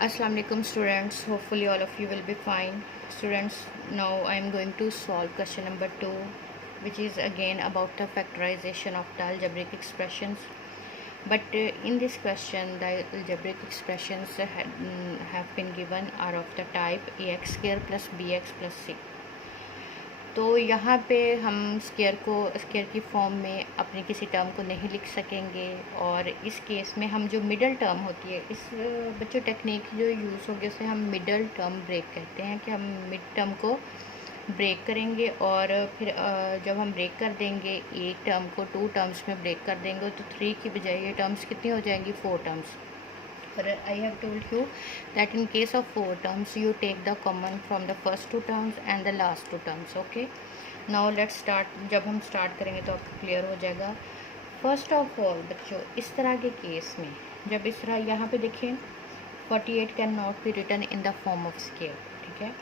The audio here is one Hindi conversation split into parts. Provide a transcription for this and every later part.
Assalamu alaikum students, hopefully all of you will be fine. Students, now I am going to solve question number 2, which is again about the factorization of the algebraic expressions. But in this question the algebraic expressions have been given are of the type ax square plus bx plus c. तो यहाँ पे हम स्केयर की फॉर्म में अपने किसी टर्म को नहीं लिख सकेंगे, और इस केस में हम जो मिडल टर्म होती है, इस बच्चों टेक्निक जो यूज़ होगी उसे हम मिडल टर्म ब्रेक कहते हैं कि हम मिड टर्म को ब्रेक करेंगे, और फिर जब हम ब्रेक कर देंगे एक टर्म को 2 टर्म्स में ब्रेक कर देंगे तो 3 की बजाय ये टर्म्स कितनी हो जाएंगी, 4 terms. But I have told you that in case of 4 terms you take the common from the first 2 terms and the last 2 terms. Okay, now let's start. जब हम स्टार्ट करेंगे तो आपको क्लियर हो जाएगा. फर्स्ट ऑफ ऑल बच्चों, इस तरह के केस में जब इस तरह यहाँ पे देखिए 48 can not be written in the form of square. ठीक है,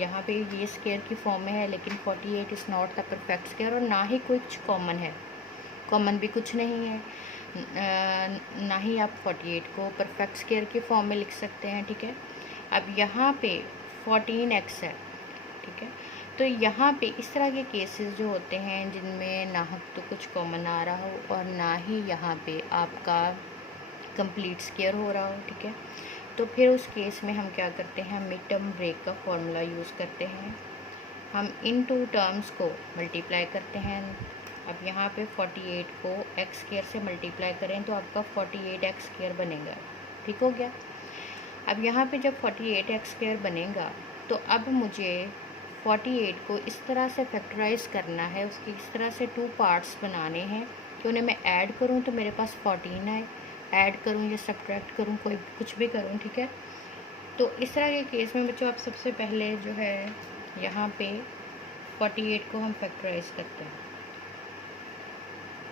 यहाँ पे ये स्केयर की फॉर्म में है, लेकिन 48 is not the perfect square, और ना ही कुछ कॉमन है, कॉमन भी कुछ नहीं है. ना ही आप 48 को परफेक्ट स्केयर की फॉर्म में लिख सकते हैं. ठीक है, अब यहाँ पे 14x है. ठीक है, तो यहाँ पे इस तरह के केसेस जो होते हैं जिनमें ना तो कुछ कॉमन आ रहा हो और ना ही यहाँ पे आपका कंप्लीट स्केयर हो रहा हो. ठीक है, तो फिर उस केस में हम क्या करते हैं, मिड टर्म ब्रेक का फॉर्मूला यूज़ करते हैं. हम इन 2 टर्म्स को मल्टीप्लाई करते हैं. अब यहाँ पे 48 को एक्स स्क्वायर से मल्टीप्लाई करें तो आपका 48x स्क्वायर बनेगा. ठीक हो गया. अब यहाँ पे जब 48x स्क्वायर बनेगा तो अब मुझे 48 को इस तरह से फैक्टराइज करना है, उसके इस तरह से 2 पार्ट्स बनाने हैं कि उन्हें मैं ऐड करूँ तो मेरे पास 14 आए, ऐड करूँ या सब्ट्रैक्ट करूँ, कोई कुछ भी करूँ. ठीक है, तो इस तरह के केस में बच्चों आप सबसे पहले जो है यहाँ पे 48 को हम फैक्टराइज करते हैं.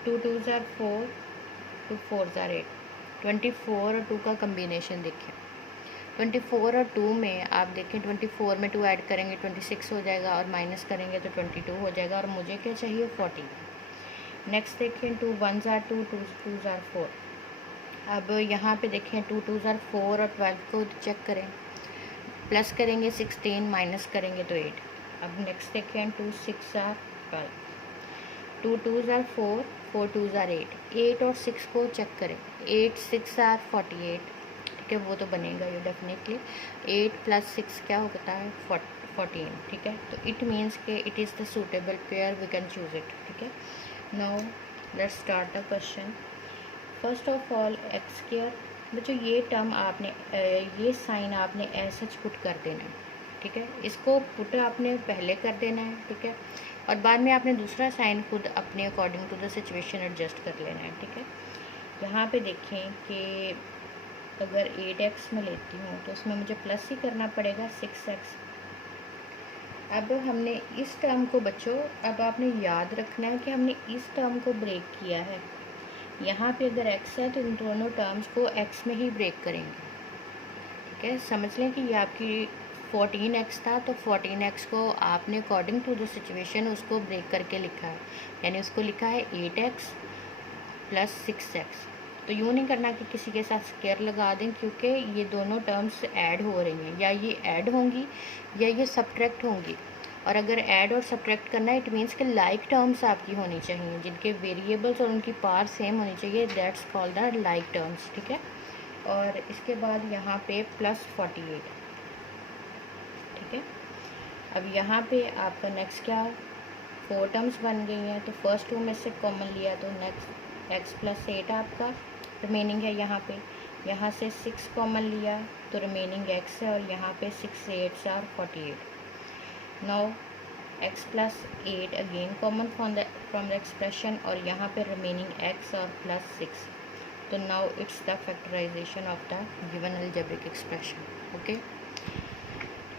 2 2s are 4, 2 4s are 8. 24 और 2 का कम्बिनेशन देखें. 24 और 2 में आप देखें 24 में 2 ऐड करेंगे 26 हो जाएगा, और माइनस करेंगे तो 22 हो जाएगा, और मुझे क्या चाहिए, 40. नेक्स्ट देखें 2 1s are 2, 2 2s are 4. अब यहाँ पे देखें 2 2s are 4 और 12 को चेक करें, प्लस करेंगे 16, माइनस करेंगे तो 8. अब नेक्स्ट देखें 2 6 are 12, 2 2s are 4, 4 2s are 8. 8 और 6 को चेक करें, 8 6 are 48. ठीक है, वो तो बनेगा ये डेफिनेटली. 8 + 6 क्या होता है, 14. ठीक है, तो इट मीन्स के it is the suitable pair, we can choose it. ठीक है, now let's start the question. First of all X square. बच्चों ये टर्म आपने ये साइन आपने ऐसा पुट कर देना है. ठीक है, इसको पुट आपने पहले कर देना है. ठीक है, और बाद में आपने दूसरा साइन खुद अपने according to the situation adjust कर लेना है. ठीक है, यहाँ पे देखें कि अगर 8x में लेती हूँ तो उसमें मुझे प्लस ही करना पड़ेगा 6x. अब हमने इस टर्म को बच्चों, अब आपने याद रखना है कि हमने इस टर्म को ब्रेक किया है. यहाँ पे अगर x है तो इन दोनों टर्म्स को x में ही ब्रेक करेंगे. ठीक है, समझ लें कि ये आपकी 14x था, तो 14x को आपने अकॉर्डिंग टू द सिचुएशन उसको ब्रेक करके लिखा है, यानी उसको लिखा है 8x + 6x. तो यूँ नहीं करना कि किसी के साथ स्क्वायर लगा दें, क्योंकि ये दोनों टर्म्स ऐड हो रही हैं, या ये ऐड होंगी या ये सब्ट्रैक्ट होंगी. और अगर ऐड और सब्ट्रैक्ट करना है इट मीन्स कि लाइक टर्म्स आपकी होनी चाहिए, जिनके वेरिएबल्स और उनकी पावर सेम होनी चाहिए. That's called the like terms. ठीक है, और इसके बाद यहाँ पे +48. ठीक है, अब यहाँ पे आपका नेक्स्ट क्या, 4 टर्म्स बन गई हैं, तो फर्स्ट 2 में से कॉमन लिया तो नेक्स्ट x + 8 आपका रिमेनिंग है. यहाँ से 6 कॉमन लिया तो रिमेनिंग x है, और यहाँ पे 6 8s are 48. Now x + 8 again common from the expression, और यहाँ पे रिमेनिंग x और +6. तो now it's the factorization of the given algebraic expression. Okay,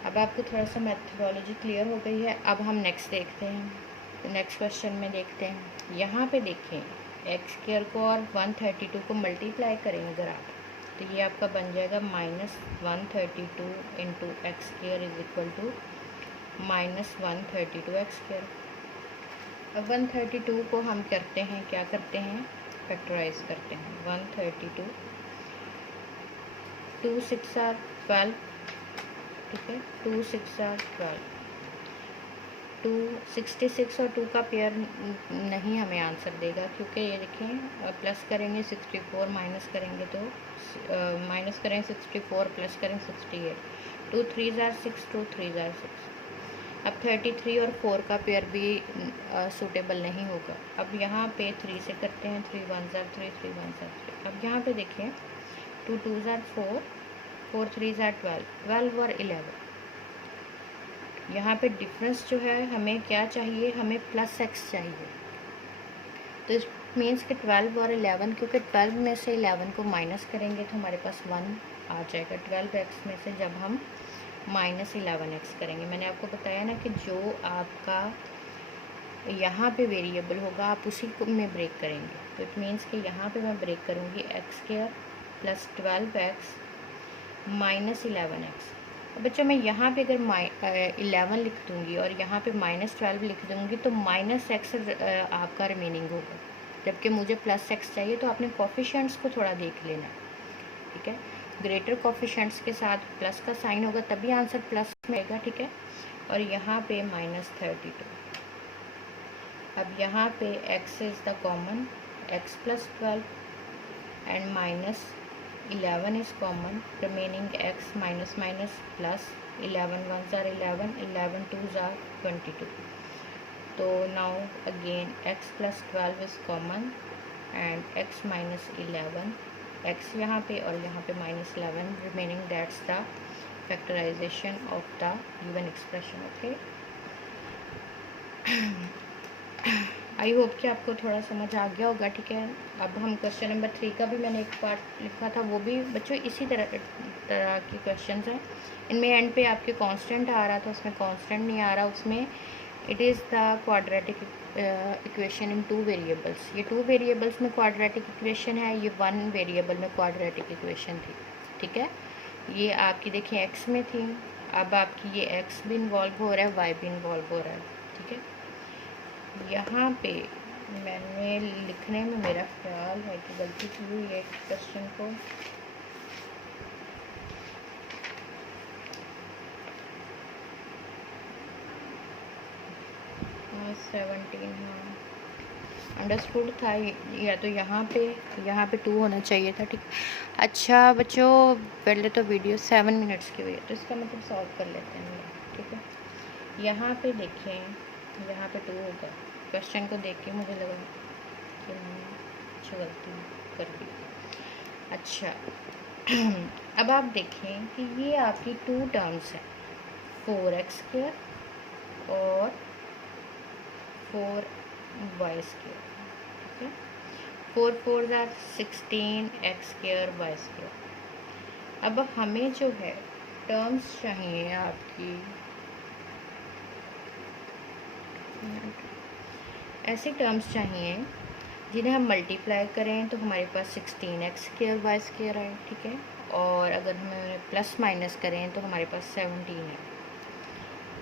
अब आपको थोड़ा सा मेथडोलॉजी क्लियर हो गई है. अब हम नेक्स्ट देखते हैं, नेक्स्ट क्वेश्चन में देखते हैं. यहाँ पे देखें एक्स स्क्वायर को और 132 को मल्टीप्लाई करें अगर आप, तो ये आपका बन जाएगा -132 × x² = -132x². अब 132 को हम करते हैं, क्या करते हैं, फैक्टराइज करते हैं. 132 2 6 आर 12, ठीक है, 2 6 आर 12, 266 और 2 का पेयर नहीं हमें आंसर देगा, क्योंकि ये देखें प्लस करेंगे 64, माइनस करेंगे तो माइनस करें 64, प्लस करें 68, 2 3 ज़ार 6, 2 3 ज़ार 6। अब 33 और 4 का पेयर भी सूटेबल नहीं होगा। अब यहाँ पे 3 से करते हैं, 3 1 ज़ार 3, 3 1 ज़ार 3। अब यहाँ पे देखिए 2 2 ज़ार 4, 4 3 ज़ार 12, 12 और 11। यहाँ पे डिफरेंस जो है हमें क्या चाहिए, हमें प्लस एक्स चाहिए। तो इस मीन्स कि 12 और 11, क्योंकि 12 में से 11 को माइनस करेंगे तो हमारे पास 1 आ जाएगा। 12x में से जब हम माइनस 11x करेंगे, मैंने आपको बताया ना कि जो आपका यहाँ पे वेरिएबल होगा आप उसी को में ब्रेक करेंगे। तो इट मीन्स कि यहाँ पे मैं ब्रेक करूँगी x² plus 12x minus 11x। अब बच्चों मैं यहाँ पे अगर 11 लिख दूँगी और यहाँ पे माइनस 12 लिख दूँगी तो माइनस एक्स आपका रिमेनिंग होगा, जबकि मुझे प्लस एक्स चाहिए। तो आपने कोफिशिएंट्स को थोड़ा देख लेना, ठीक है। ग्रेटर कोफिशिएंट्स के साथ प्लस का साइन होगा तभी आंसर प्लस में आएगा, ठीक है। और यहाँ पे माइनस 32। अब यहाँ पे x is the common, x plus 12 and minus 11 is common, remaining x minus minus plus 11 ones are 11, 11 twos are 22. So now again x plus 12 is common and x minus 11, x यहाँ पे और यहाँ पे minus 11 remaining, that's the factorization of the given expression, okay. I hope कि आपको थोड़ा समझ आ गया होगा, ठीक है। अब हम क्वेश्चन नंबर 3 का भी मैंने एक पार्ट लिखा था, वो भी बच्चों इसी तरह के क्वेश्चंस हैं। इनमें एंड पे आपके कांस्टेंट आ रहा था, उसमें कांस्टेंट नहीं आ रहा, उसमें it is the quadratic equation in 2 variables. ये 2 वेरिएबल्स में क्वाड्रेटिक इक्वेशन है, ये 1 वेरिएबल में क्वाड्रेटिक इक्वेशन थी, ठीक है। ये आपकी देखिए एक्स में थी, अब आपकी ये एक्स भी इन्वॉल्व हो रहा है, वाई भी इन्वॉल्व हो रहा है, ठीक है। यहाँ पे मैंने लिखने में मेरा ख्याल है कि गलती की हुई है क्वेश्चन को। हाँ 17, हाँ अंडरस्टूड था, या तो यहाँ पे 2 होना चाहिए था, ठीक। अच्छा बच्चों पहले तो वीडियो 7 मिनट्स की हुई है, तो इसका मतलब सॉल्व कर लेते हैं, ठीक है। यहाँ पे देखें, यहाँ पे 2 होगा। क्वेश्चन को देख के मुझे लगा कि मैंने कुछ गलती कर दी। अच्छा अब आप देखें कि ये आपकी 2 टर्म्स हैं, 4x² और 4y², ठीक है। 4 4 are 16x² y²। अब हमें जो है टर्म्स चाहिए आपकी ऐसी टर्म्स चाहिए जिन्हें हम मल्टीप्लाई करें तो हमारे पास 16x² y² है, ठीक है। और अगर हम प्लस माइनस करें तो हमारे पास 17 है,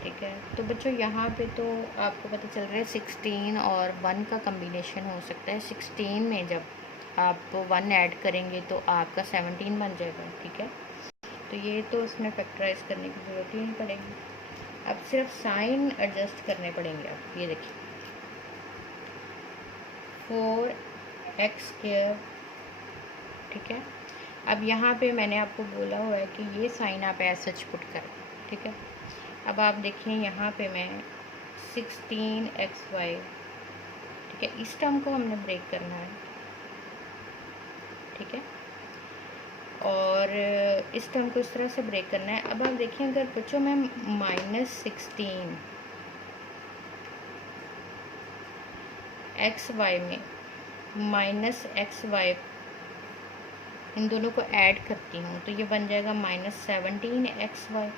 ठीक है। तो बच्चों यहाँ पे तो आपको पता चल रहा है 16 और 1 का कम्बिनेशन हो सकता है। 16 में जब आप 1 ऐड करेंगे तो आपका 17 बन जाएगा, ठीक है। तो ये तो इसमें फैक्टराइज करने की ज़रूरत ही नहीं पड़ेगी, अब सिर्फ साइन एडजस्ट करने पड़ेंगे। आप ये देखिए 4x², ठीक है। अब यहाँ पे मैंने आपको बोला हुआ है कि ये साइन आप ऐसे सच पुट करें, ठीक है। अब आप देखें यहाँ पे मैं 16xy, ठीक है, इस टर्म को हमने ब्रेक करना है, ठीक है, और इस टर्म को इस तरह से ब्रेक करना है। अब आप देखिए अगर बच्चों मैं -16 xy में -xy इन दोनों को ऐड करती हूँ तो ये बन जाएगा -17xy,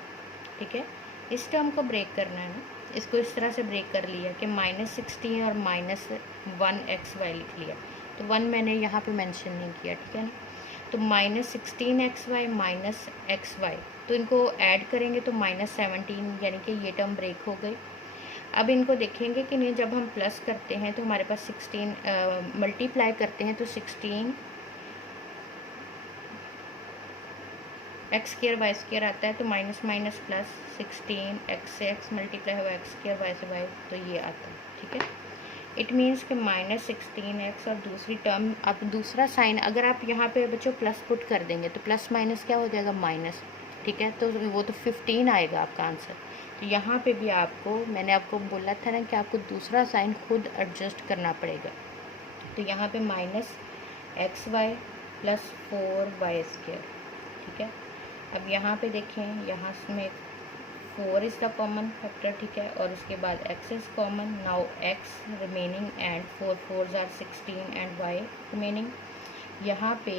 ठीक है। इस टर्म को ब्रेक करना है ना, इसको इस तरह से ब्रेक कर लिया कि -16 और -1xy लिख लिया, तो 1 मैंने यहाँ पे मेंशन नहीं किया, ठीक है ना। तो -16xy -xy, तो इनको ऐड करेंगे तो -17, यानी कि ये टर्म ब्रेक हो गई। अब इनको देखेंगे कि नहीं, जब हम प्लस करते हैं तो हमारे पास 16 मल्टीप्लाई करते हैं तो 16 एक्स स्क्र वाई स्क्र आता है तो माइनस माइनस प्लस 16, एक्स से एक्स मल्टीप्लाई हुआ एक्स स्क्र वाई से वाई, तो ये आता है, ठीक है। इट मीन्स कि -16x और दूसरी टर्म, अब दूसरा साइन अगर आप यहाँ पे बच्चों प्लस पुट कर देंगे तो प्लस माइनस क्या हो जाएगा, माइनस, ठीक है। तो वो तो 15 आएगा आपका आंसर। तो यहाँ पे भी आपको, मैंने आपको बोला था ना कि आपको दूसरा साइन खुद एडजस्ट करना पड़ेगा। तो यहाँ पे -xy + 4y², ठीक है। अब यहाँ पे देखें, यहाँ में 4 इज़ द कॉमन फैक्टर, ठीक है, और उसके बाद x is common. Now x remaining and 4 4s are 16 एंड y रिमेनिंग। यहाँ पे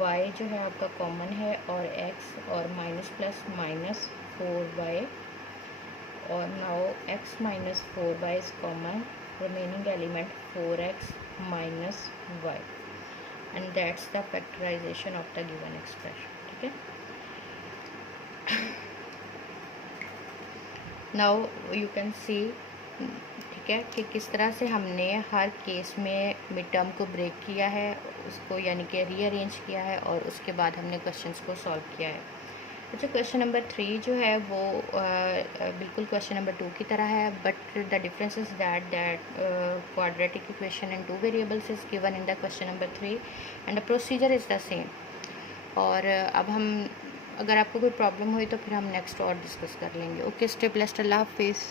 y जो है आपका कॉमन है और x और माइनस प्लस माइनस 4y, और now x minus 4y is common, remaining element 4x minus y, and that's the factorization of the given expression, ठीक है। नाउ यू कैन सी, ठीक है, कि किस तरह से हमने हर केस में मिड टर्म को ब्रेक किया है, उसको यानी कि रीअरेंज किया है, और उसके बाद हमने क्वेश्चंस को सॉल्व किया है। अच्छा, क्वेश्चन नंबर 3 जो है वो बिल्कुल क्वेश्चन नंबर 2 की तरह है, but the difference is that quadratic equation in 2 variables is given in the question number 3 and the procedure is the same. और अब हम, अगर आपको कोई प्रॉब्लम हुई तो फिर हम नेक्स्ट और डिस्कस कर लेंगे। ओके, स्टे ब्लेस्ड, अल्लाह हाफिज़।